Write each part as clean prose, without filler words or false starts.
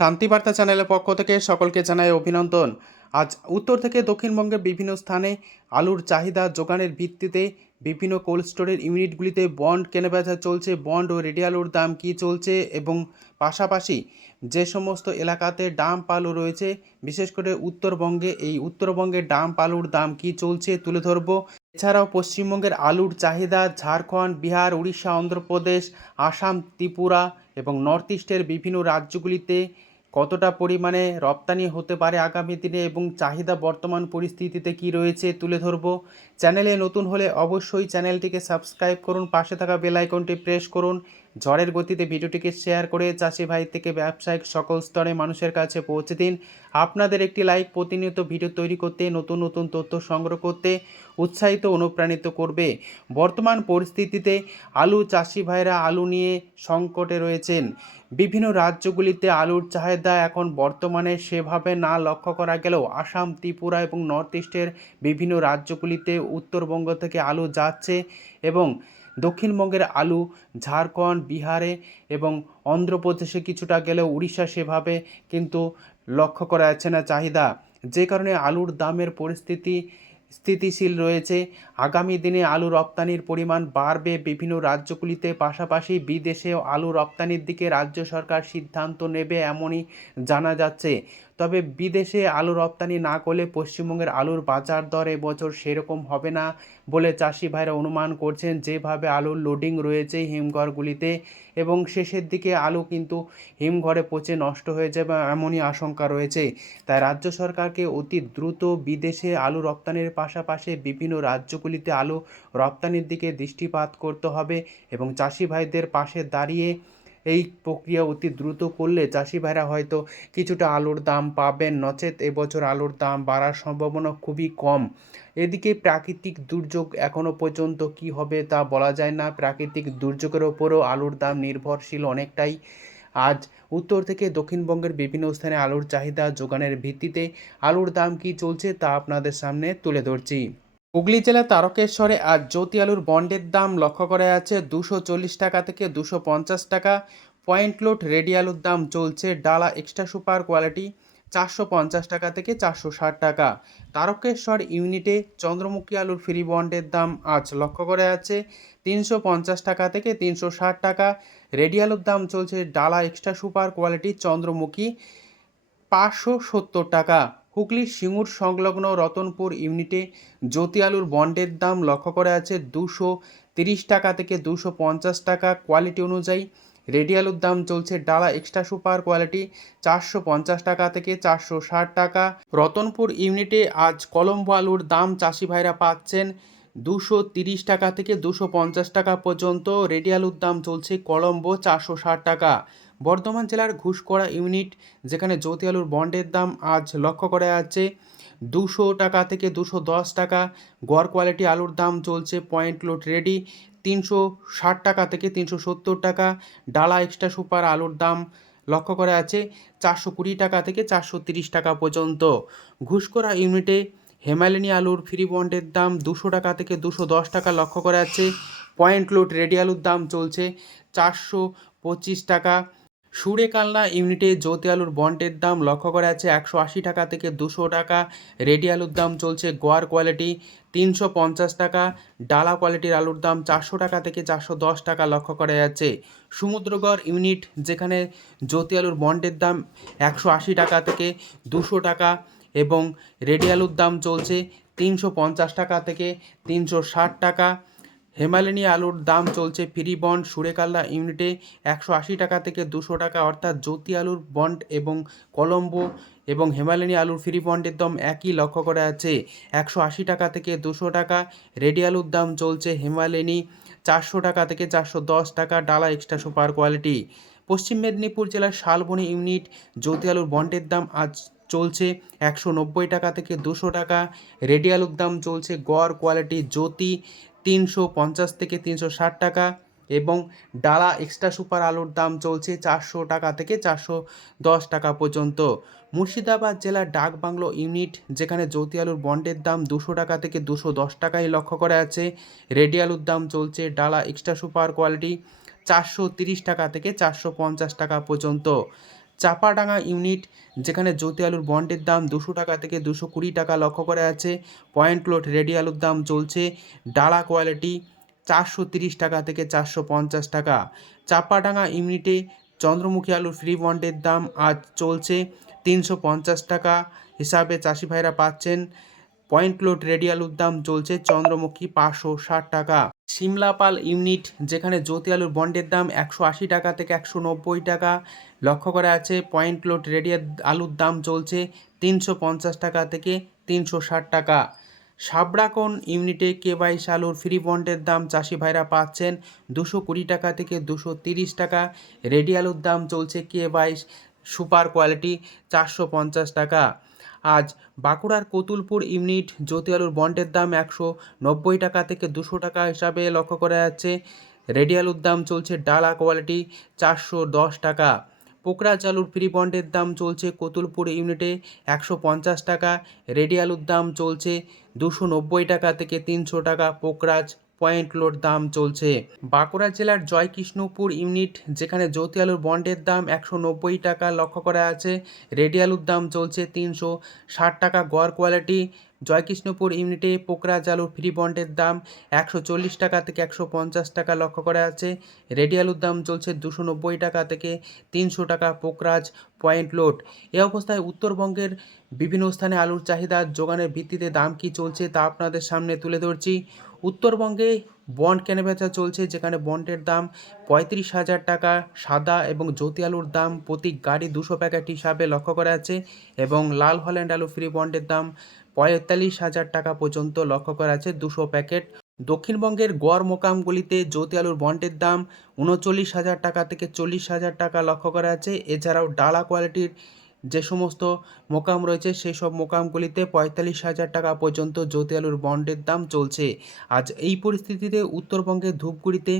শান্তিবার্তা চ্যানেলের পক্ষ থেকে সকলকে জানাই অভিনন্দন। আজ উত্তর থেকে দক্ষিণবঙ্গের বিভিন্ন স্থানে আলুর চাহিদা যোগানের ভিত্তিতে বিভিন্ন কোল্ড স্টোরের ইউনিটগুলিতে বন্ড কেনাবেচা চলছে। বন্ড ও রেডি আলুর দাম কী চলছে এবং পাশাপাশি যে সমস্ত এলাকাতে ডাম্প আলু রয়েছে, বিশেষ করে উত্তরবঙ্গে, এই উত্তরবঙ্গের ডাম্প আলুর দাম কী চলছে তুলে ধরব। এছাড়াও পশ্চিমবঙ্গের আলুর চাহিদা ঝাড়খণ্ড, বিহার, উড়িষ্যা, অন্ধ্রপ্রদেশ, আসাম, ত্রিপুরা এবং নর্থ ইস্টের বিভিন্ন রাজ্যগুলিতে কতটা পরিমাণে রপ্তানি হতে পারে আগামী দিনে এবং চাহিদা বর্তমান পরিস্থিতিতে কি রয়েছে তুলে ধরব। চ্যানেলে নতুন হলে অবশ্যই চ্যানেলটিকে সাবস্ক্রাইব করুন, পাশে থাকা বেল আইকনটি প্রেস করুন। ঝড়ের গতিতে ভিডিওটিকে শেয়ার করে চাষি ভাই থেকে ব্যবসায়িক সকল স্তরে মানুষের কাছে পৌঁছে দিন। আপনাদের একটি লাইক প্রতিনিয়ত ভিডিও তৈরি করতে, নতুন নতুন তথ্য সংগ্রহ করতে উৎসাহিত অনুপ্রাণিত করবে। বর্তমান পরিস্থিতিতে আলু চাষি ভাইরা আলু নিয়ে সংকটে রয়েছেন। বিভিন্ন রাজ্যগুলিতে আলুর চাহিদা এখন বর্তমানে সেভাবে না লক্ষ্য করা গেলেও আসাম, ত্রিপুরা এবং নর্থ ইস্টের বিভিন্ন রাজ্যগুলিতে উত্তরবঙ্গ থেকে আলু যাচ্ছে এবং দক্ষিণবঙ্গের আলু ঝাড়খণ্ড, বিহারে এবং অন্ধ্রপ্রদেশে কিছুটা গেলেও উড়িষ্যা সেভাবে কিন্তু লক্ষ্য করা যাচ্ছে না চাহিদা, যে কারণে আলুর দামের পরিস্থিতি স্থিতিশীল রয়েছে। আগামী দিনে আলু রপ্তানির পরিমাণ বাড়বে বিভিন্ন রাজ্যগুলিতে, পাশাপাশি বিদেশেও আলু রপ্তানির দিকে রাজ্য সরকার সিদ্ধান্ত নেবে এমনই জানা যাচ্ছে। তবে বিদেশে আলু রপ্তানি না করলে পশ্চিমবঙ্গের আলুর বাজার দর এবছর সেরকম হবে না বলে চাষি ভাইরা অনুমান করছেন। যেভাবে আলুর লোডিং রয়েছে হিমঘরগুলিতে এবং শেষের দিকে আলু কিন্তু হিমঘরে পচে নষ্ট হয়ে যাবে এমনই আশঙ্কা রয়েছে। তাই রাজ্য সরকারকে অতি দ্রুত বিদেশে আলু রপ্তানির পাশাপাশি বিভিন্ন রাজ্যগুলিতে আলু রপ্তানির দিকে দৃষ্টিপাত করতে হবে এবং চাষি ভাইদের পাশে দাঁড়িয়ে এই প্রক্রিয়া অতি দ্রুত করলে চাষি ভাইরা হয়তো কিছুটা আলুর দাম পাবেন, নচেত এবছর আলুর দাম বাড়ার সম্ভাবনা খুবই কম। এদিকে প্রাকৃতিক দুর্যোগ এখনও পর্যন্ত কি হবে তা বলা যায় না। প্রাকৃতিক দুর্যোগের ওপরও আলুর দাম নির্ভরশীল অনেকটাই। আজ উত্তর থেকে দক্ষিণবঙ্গের বিভিন্ন স্থানে আলুর চাহিদা যোগানের ভিত্তিতে আলুর দাম কী চলছে তা আপনাদের সামনে তুলে ধরছি। হুগলি জেলার তারকেশ্বরে আজ জ্যোতি আলুর বন্ডের দাম লক্ষ্য করা যাচ্ছে 240 টাকা থেকে 250 টাকা। পয়েন্ট লোড রেডি আলুর দাম চলছে ডালা এক্সট্রা সুপার কোয়ালিটি 450 টাকা থেকে 460 টাকা। তারকেশ্বর ইউনিটে চন্দ্রমুখী আলুর ফ্রি বন্ডের দাম আজ লক্ষ্য করা যাচ্ছে 350 টাকা থেকে 360 টাকা। রেডি আলুর দাম চলছে ডালা এক্সট্রা সুপার কোয়ালিটি চন্দ্রমুখী 570 টাকা। হুগলির সিঙ্গুর সংলগ্ন রতনপুর ইউনিটে জ্যোতি আলুর বন্ডের দাম লক্ষ্য করা আছে 230 টাকা থেকে 250 টাকা কোয়ালিটি অনুযায়ী। রেডি আলুর দাম চলছে ডালা এক্সট্রা সুপার কোয়ালিটি 450 টাকা থেকে 460 টাকা। রতনপুর ইউনিটে আজ কলম্বো আলুর দাম চাষি ভাইরা পাচ্ছেন 230 টাকা থেকে 250 টাকা পর্যন্ত। রেডি আলুর দাম চলছে কলম্বো 460 টাকা। বর্ধমান জেলার ঘুষকরা ইউনিট, যেখানে জ্যোতি আলুর বন্ডের দাম আজ লক্ষ্য করা যাচ্ছে 200 টাকা থেকে 210 টাকা। গড় কোয়ালিটি আলুর দাম চলছে পয়েন্ট লোড রেডি 360 টাকা থেকে 370 টাকা। ডালা এক্সট্রা সুপার আলুর দাম লক্ষ্য করা আছে 420 টাকা থেকে 430 টাকা পর্যন্ত। ঘুষকরা ইউনিটে হেমালিনী আলুর ফ্রি বন্ডের দাম 200 টাকা থেকে 210 টাকা লক্ষ্য করা যাচ্ছে। পয়েন্ট লোড রেডি আলুর দাম চলছে 425 টাকা। সুরেকালনা ইউনিটে জ্যোতি আলুর বন্ডের দাম লক্ষ্য করা যাচ্ছে 180 টাকা থেকে 200 টাকা। রেডি আলুর দাম চলছে গোয়ার কোয়ালিটি 350 টাকা। ডালা কোয়ালিটির আলুর দাম 400 টাকা থেকে 410 টাকা লক্ষ্য করা যাচ্ছে। সমুদ্রগড় ইউনিট, যেখানে জ্যোতি আলুর বন্ডের দাম 180 টাকা থেকে 200 টাকা এবং রেডি আলুর দাম চলছে 350 টাকা থেকে 360 টাকা। হেমালিনী আলুর দাম চলছে ফ্রি বন্ড সুরেকালনা ইউনিটে 180 টাকা থেকে 200 টাকা, অর্থাৎ জ্যোতি আলুর বন্ড এবং কলম্বো এবং হেমালিনী আলুর ফ্রি বন্ডের দাম একই লক্ষ্য করা যাচ্ছে 180 টাকা থেকে 200 টাকা। রেডি আলুর দাম চলছে হেমালিনী 400 টাকা থেকে 410 টাকা। ডালা এক্সট্রা সুপার কোয়ালিটি। পশ্চিম মেদিনীপুর জেলার শালবনী ইউনিট জ্যোতি আলুর বন্ডের দাম আজ চলছে 190 টাকা থেকে 200 টাকা। রেডি আলুর দাম চলছে গড় কোয়ালিটি জ্যোতি 350 থেকে 360 টাকা এবং ডালা এক্সট্রা সুপার আলুর দাম চলছে 400 টাকা থেকে 410 টাকা পর্যন্ত। মুর্শিদাবাদ জেলার ডাকবাংলো ইউনিট, যেখানে জ্যোতি আলুর বন্ডের দাম 200 টাকা থেকে 210 টাকায় লক্ষ্য করা আছে। রেডি আলুর দাম চলছে ডালা এক্সট্রা সুপার কোয়ালিটি 430 টাকা থেকে 450 টাকা পর্যন্ত। চাপাডাঙ্গা ইউনিট, যেখানে জ্যোতি আলুর বন্ডের দাম 200 টাকা থেকে 220 টাকা লক্ষ্য করা আছে। পয়েন্ট লোড রেডি আলুর দাম চলছে ডালা কোয়ালিটি 430 টাকা থেকে 450 টাকা। চাপাডাঙ্গা ইউনিটে চন্দ্রমুখী আলুর ফ্রি বন্ডের দাম আজ চলছে 350 টাকা হিসাবে চাষি ভাইরা পাচ্ছেন। পয়েন্ট লোড রেডি আলুর দাম চলছে চন্দ্রমুখী 560 টাকা। সিমলাপাল ইউনিট, যেখানে জ্যোতি আলুর বন্ডের দাম 180 টাকা থেকে 190 টাকা লক্ষ্য করা আছে। পয়েন্ট লোড রেডি আলুর দাম চলছে 350 টাকা থেকে 360 টাকা। সাবরাকন ইউনিটে কে22 আলুর ফ্রি বন্ডের দাম চাষি ভাইরা পাচ্ছেন 220 টাকা থেকে 230 টাকা। রেডি আলুর দাম চলছে কে22 সুপার কোয়ালিটি 450 টাকা। আজ বাঁকুড়ার কতুলপুর ইউনিট জ্যোতি আলুর বন্ডের দাম 190 টাকা থেকে 200 টাকা হিসাবে লক্ষ্য করা যাচ্ছে। রেডি আলুর দাম চলছে ডালা কোয়ালিটি 410 টাকা। পোকরাজ আলুর ফ্রি বন্ডের দাম চলছে কতুলপুর ইউনিটে 150 টাকা। রেডি আলুর দাম চলছে 290 টাকা থেকে 300 টাকা। পোকরাজ পয়েন্ট লোড দাম চলছে। বাঁকুড়া জেলার জয়কৃষ্ণপুর ইউনিট, যেখানে জ্যোতি আলুর বন্ডের দাম 190 টাকা লক্ষ্য করা আছে। রেডি আলুর দাম চলছে 360 টাকা গড় কোয়ালিটি। জয়কৃষ্ণপুর ইউনিটে পোকরাজ আলুর ফ্রি বন্ডের দাম 140 টাকা থেকে 150 টাকা লক্ষ্য করা আছে। রেডি আলুর দাম চলছে 290 টাকা থেকে 300 টাকা। Pokhraj point load. এ অবস্থায় উত্তরবঙ্গের বিভিন্ন স্থানে আলুর চাহিদা যোগানের ভিত্তিতে দাম কি চলছে তা আপনাদের সামনে তুলে ধরছি। উত্তরবঙ্গে বন্ড কেনাবেচা চলছে, যেখানে বন্ডের দাম 35,000 টাকা সাদা এবং জ্যোতি আলুর দাম প্রতি গাড়ি 200 প্যাকেট হিসাবে লক্ষ্য করা আছে এবং লাল হল্যান্ড আলু ফ্রি বন্ডের দাম 45,000 টাকা পর্যন্ত লক্ষ্য করা আছে 200 প্যাকেট। দক্ষিণবঙ্গের গড় মোকামগুলিতে জ্যোতি আলুর বন্ডের দাম 39,000 টাকা থেকে 40,000 টাকা লক্ষ্য করা আছে। এছাড়াও ডালা কোয়ালিটির যে সমস্ত মোকাম রয়েছে সেই সব মোকামগুলিতে 45,000 টাকা পর্যন্ত জ্যোতি আলুর বন্ডের দাম চলছে। আজ এই পরিস্থিতিতে উত্তরবঙ্গের ধূপগুড়িতে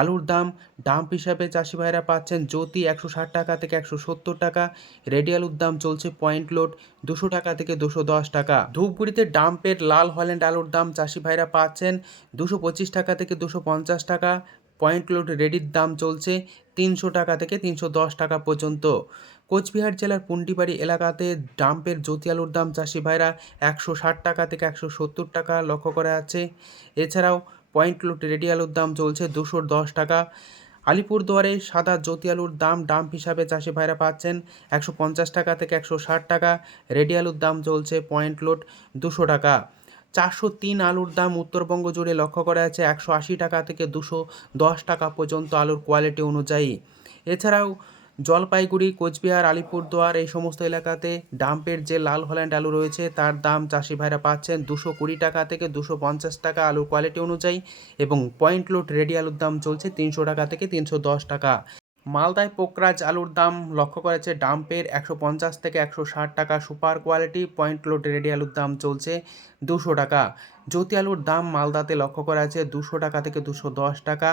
আলুর দাম ডাম্প হিসাবে চাষি ভাইরা পাচ্ছেন জ্যোতি 160 টাকা থেকে 170 টাকা। রেডি আলুর দাম চলছে পয়েন্ট লোড 200 টাকা থেকে 210 টাকা। ধূপগুড়িতে ডাম্পের লাল হল্যান্ড আলুর দাম চাষি ভাইরা পাচ্ছেন 225 টাকা থেকে 250 টাকা। পয়েন্ট লোড রেডির দাম চলছে 300 টাকা থেকে 310 টাকা পর্যন্ত। কোচবিহার জেলার পুন্ডিবাড়ি এলাকাতে ডাম্পের জ্যোতি আলুর দাম চাষি ভাইরা 160 টাকা থেকে 170 টাকা লক্ষ্য করা আছে। এছাড়াও পয়েন্ট লোড রেডি আলুর দাম চলছে 210 টাকা। আলিপুরদুয়ারে সাদা জ্যোতি আলুর দাম ডাম্প হিসাবে চাষি ভাইরা পাচ্ছেন 150 টাকা থেকে 160 টাকা। রেডি আলুর দাম চলছে পয়েন্ট লোড 200 টাকা। 403 আলুর দাম উত্তরবঙ্গ জুড়ে লক্ষ্য করা আছে 180 টাকা থেকে 210 টাকা পর্যন্ত আলুর কোয়ালিটি অনুযায়ী। এছাড়াও জলপাইগুড়ি, কোচবিহার, আলিপুরদুয়ার এই সমস্ত এলাকাতে ডাম্পের যে লাল হল্যান্ড আলু রয়েছে তার দাম চাষি ভাইরা পাচ্ছেন 220 টাকা থেকে 250 টাকা আলুর কোয়ালিটি অনুযায়ী এবং পয়েন্ট লোড রেডি আলুর দাম চলছে 300 টাকা থেকে 310 টাকা। মালদায় পোকরাজ আলুর দাম লক্ষ্য করেছে ডাম্পের 150 থেকে 160 টাকা super quality. Point load ready আলুর দাম চলছে 200 টাকা। জ্যোতি আলুর দাম মালদাতে লক্ষ্য করা আছে 200 টাকা থেকে 210 টাকা।